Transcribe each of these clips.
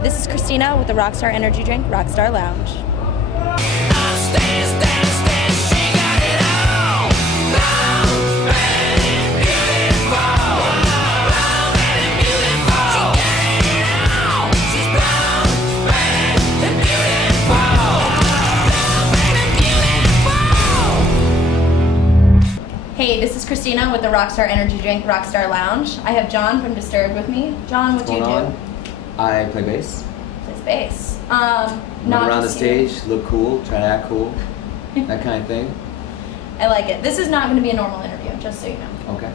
This is Kristina with the Rockstar energy drink, Rockstar Lounge. Hey, this is Kristina with the Rockstar energy drink, Rockstar Lounge. I have John from Disturbed with me. John, what do you do? I play bass. Plays bass. Run around the stage, look cool, try to act cool, that kind of thing. I like it. This is not going to be a normal interview, just so you know. Okay.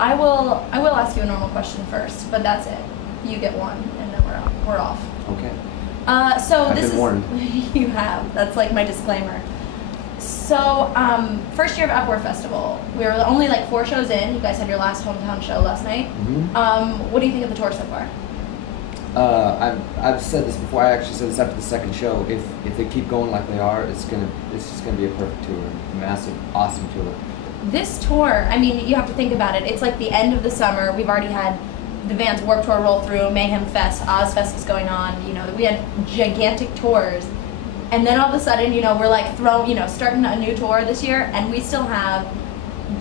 I will ask you a normal question first, but that's it. You get one, and then we're off. Okay. So I've this been warned. You have. That's like my disclaimer. So, first year of Uproar Festival. We were only like 4 shows in. You guys had your last hometown show last night. Mm-hmm. What do you think of the tour so far? I've said this before. I actually said this after the second show. If they keep going like they are, it's just gonna be a perfect tour, massive, awesome tour. This tour, I mean, you have to think about it. It's like the end of the summer. We've already had the Vans Warped Tour roll through, Mayhem Fest, Ozfest is going on. You know, we had gigantic tours, and then all of a sudden, you know, we're like starting a new tour this year, and we still have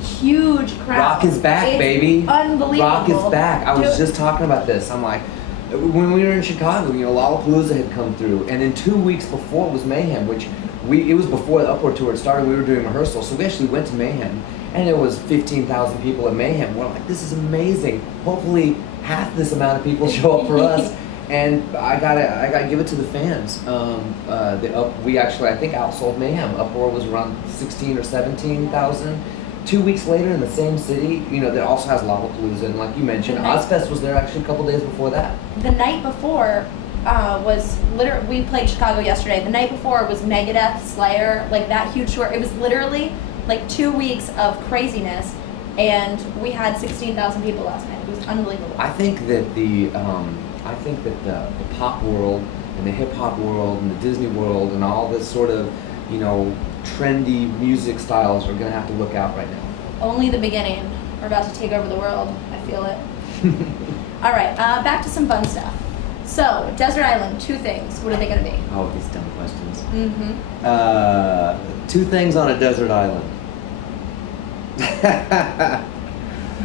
huge crowds. Rock is back, it's baby. Unbelievable. Rock is back. I was just talking about this. I'm like, when we were in Chicago, you know, Lollapalooza had come through, and then 2 weeks before was Mayhem, which it was before the Uproar tour had started. We were doing rehearsal, so we actually went to Mayhem, and there was 15,000 people at Mayhem. We're like, this is amazing. Hopefully, half this amount of people show up for us. And I gotta give it to the fans. We actually, I think, outsold Mayhem. Uproar was around 16 or 17,000. 2 weeks later in the same city, you know, that also has Lollapalooza, and like you mentioned, Ozfest was there actually a couple days before that. The night before was literally, we played Chicago yesterday. The night before was Megadeth, Slayer, like that huge tour. It was literally like 2 weeks of craziness, and we had 16,000 people last night. It was unbelievable. I think that the pop world and the hip hop world and the Disney world and all this sort of, you know, trendy music styles are going to have to look out right now. Only the beginning. We're about to take over the world. I feel it. All right, back to some fun stuff. So, Desert Island, 2 things. What are they going to be? Oh, these dumb questions. Mm-hmm. 2 things on a desert island.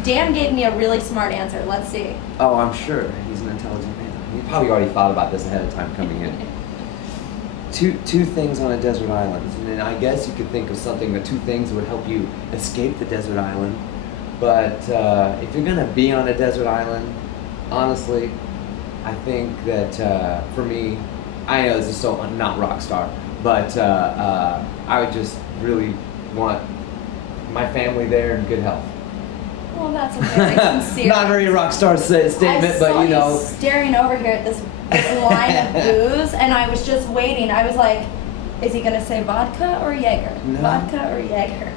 Dan gave me a really smart answer. Let's see. Oh, I'm sure. He's an intelligent man. He probably already thought about this ahead of time coming in. Two things on a desert island, and I guess you could think of something, the 2 things that would help you escape the desert island. But if you're gonna be on a desert island, honestly, I think that for me, I know this is so not Rockstar, but I would just really want my family there in good health. Well, that's a very sincere. Not very Rockstar statement, but you know. Staring over here at this line of booze, and I was just waiting. I was like, is he gonna say vodka or Jaeger? No. Vodka or Jaeger?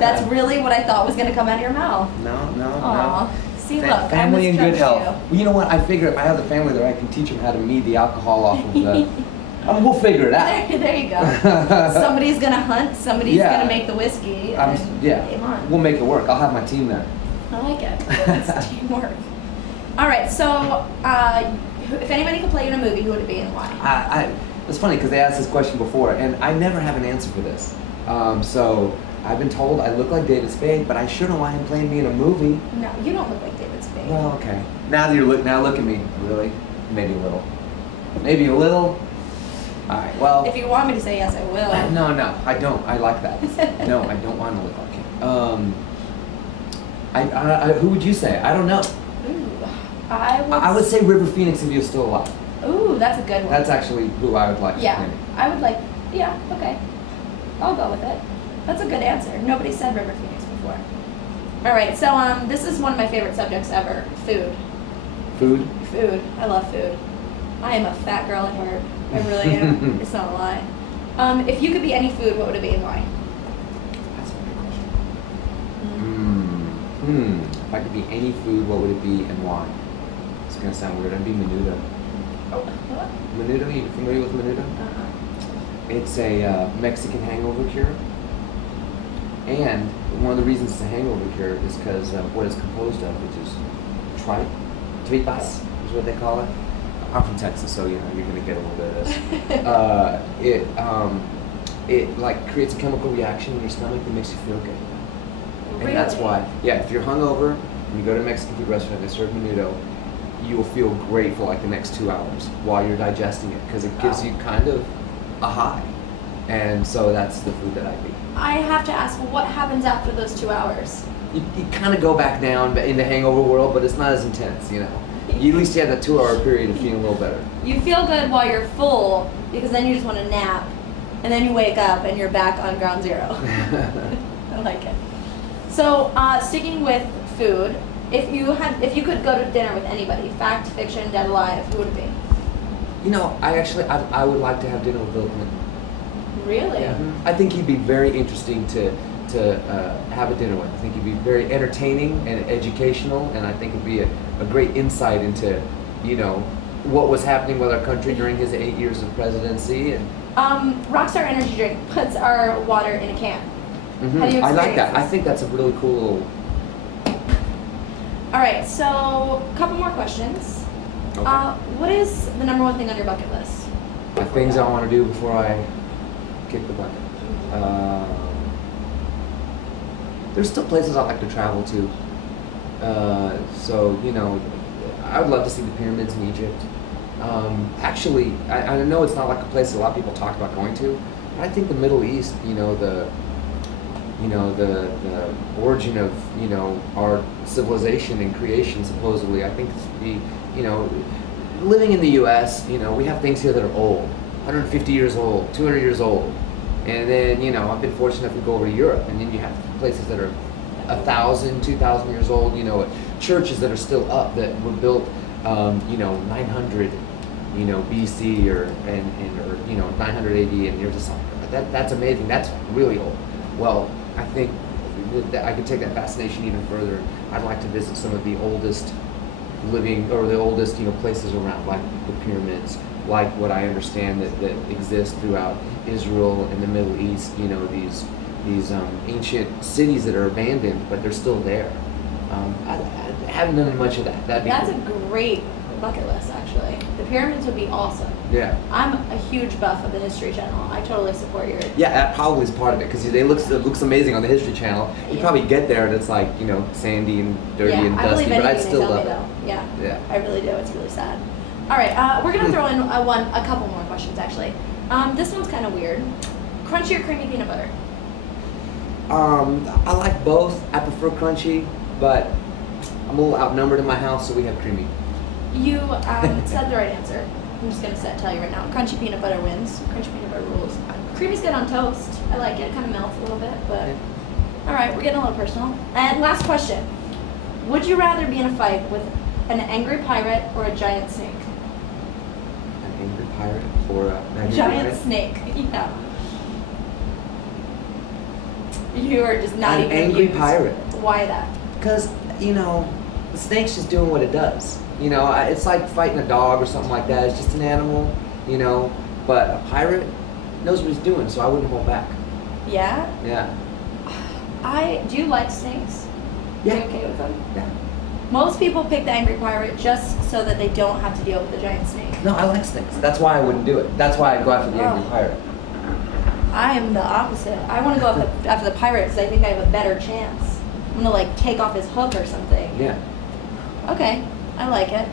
That's really what I thought was gonna come out of your mouth. No. See, look, family in good health. You. Well, you know what? I figure if I have the family there, I can teach them how to mead the alcohol off of the. We'll figure it out. There you go. Somebody's gonna hunt. Somebody's gonna make the whiskey. Game on. We'll make it work. I'll have my team there. I like it. It's teamwork. All right. So, if anybody could play you in a movie, who would it be and why? It's funny because they asked this question before, and I never have an answer for this. So I've been told I look like David Spade, but I sure don't want him playing me in a movie. No, you don't look like David Spade. Well, okay. Now look at me. Really? Maybe a little. Maybe a little. All right. Well. If you want me to say yes, I will. No, I don't. I like that. No, I don't want to look like him. Who would you say? I don't know. Ooh, I would say River Phoenix if he was still alive. Ooh, that's a good one. That's actually who I would like to play. I would like. Yeah. Okay. I'll go with it. That's a good answer. Nobody said River Phoenix before. All right. So this is one of my favorite subjects ever. Food. Food. Food. I love food. I am a fat girl at heart. I really am. It's not a lie. If you could be any food, what would it be and why? That's a good question. If I could be any food, what would it be and why? It's gonna sound weird. I'd be menudo. Oh, what? Menudo? Are you familiar with menudo? It's a Mexican hangover cure. And one of the reasons it's a hangover cure is because of what it's composed of, which is tripas is what they call it. I'm from Texas, so you know you're gonna get a little bit of this. It like creates a chemical reaction in your stomach that makes you feel good. Really? And that's why, yeah, if you're hungover and you go to a Mexican food restaurant and they serve menudo, you will feel great for like the next 2 hours while you're digesting it because it gives you kind of a high. And so that's the food that I eat. I have to ask, what happens after those 2 hours? You kind of go back down in the hangover world, but it's not as intense, you know. You at least have that 2 hour period of feeling a little better. You feel good while you're full because then you just want to nap, and then you wake up and you're back on ground zero. I like it. So sticking with food, if you could go to dinner with anybody, fact, fiction, dead, alive, who would it be? You know, I would like to have dinner with Bill Clinton. Really? Yeah. I think he'd be very interesting to have a dinner with. I think he'd be very entertaining and educational, and I think it'd be a great insight into, you know, what was happening with our country during his 8 years of presidency. And Rockstar energy drink puts our water in a can. mm-hmm. I like that. I think that's a really cool little... All right, so a couple more questions. Okay. What is the number one thing on your bucket list? The things I want to do before I kick the bucket. There's still places I'd like to travel to. So, you know, I would love to see the pyramids in Egypt. Actually, I know it's not like a place that a lot of people talk about going to, but I think the Middle East, the origin of, our civilization and creation, supposedly, I think living in the U.S., we have things here that are old, 150 years old, 200 years old. And then, I've been fortunate enough to go over to Europe, and then you have places that are 1,000, 2,000 years old, churches that are still up that were built, 900, BC or 900 AD, and you're just like, that's amazing, that's really old. Well, I think that I could take that fascination even further. I'd like to visit some of the oldest living, or the oldest, places around, like the pyramids, like what I understand that exists throughout Israel and the Middle East, these ancient cities that are abandoned, but they're still there. I haven't done much of that. That's cool. A great bucket list, actually. The pyramids would be awesome. Yeah. I'm a huge buff of the History Channel. I totally support your... Yeah, that probably is part of it, because it looks amazing on the History Channel. You probably get there and it's like, sandy and dirty and dusty, but I'd still love it. Yeah, I really do. It's really sad. All right, we're going to throw in a couple more questions, actually. This one's kind of weird. Crunchy or creamy peanut butter? I like both. I prefer crunchy, but I'm a little outnumbered in my house, so we have creamy. You said the right answer. I'm just going to tell you right now. Crunchy peanut butter wins. Crunchy peanut butter rules. Creamy's good on toast. I like it. It kind of melts a little bit, but... Yeah. All right, we're getting a little personal. And last question. Would you rather be in a fight with an angry pirate or a giant snake? An angry pirate or a giant snake? Yeah. You are just not even an angry used. Pirate. Why that? Because, the snake's just doing what it does. It's like fighting a dog or something like that. It's just an animal, But a pirate knows what he's doing, so I wouldn't hold back. Yeah? Yeah. Do you like snakes? Yeah. Are you okay with them? Yeah. Most people pick the angry pirate just so that they don't have to deal with the giant snake. No, I like snakes. That's why I wouldn't do it. That's why I'd go after the angry pirate. I am the opposite. I want to go after the pirate because I think I have a better chance. I'm going to take off his hook or something. Yeah. Okay. I like it.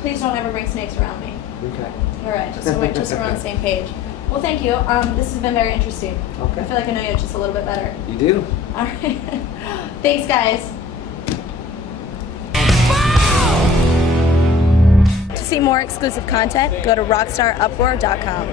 Please don't ever bring snakes around me. Okay. All right. Just so we're on the same page. Well, thank you. This has been very interesting. Okay. I feel like I know you just a little bit better. You do. All right. Thanks, guys. To see more exclusive content, go to rockstaruproar.com.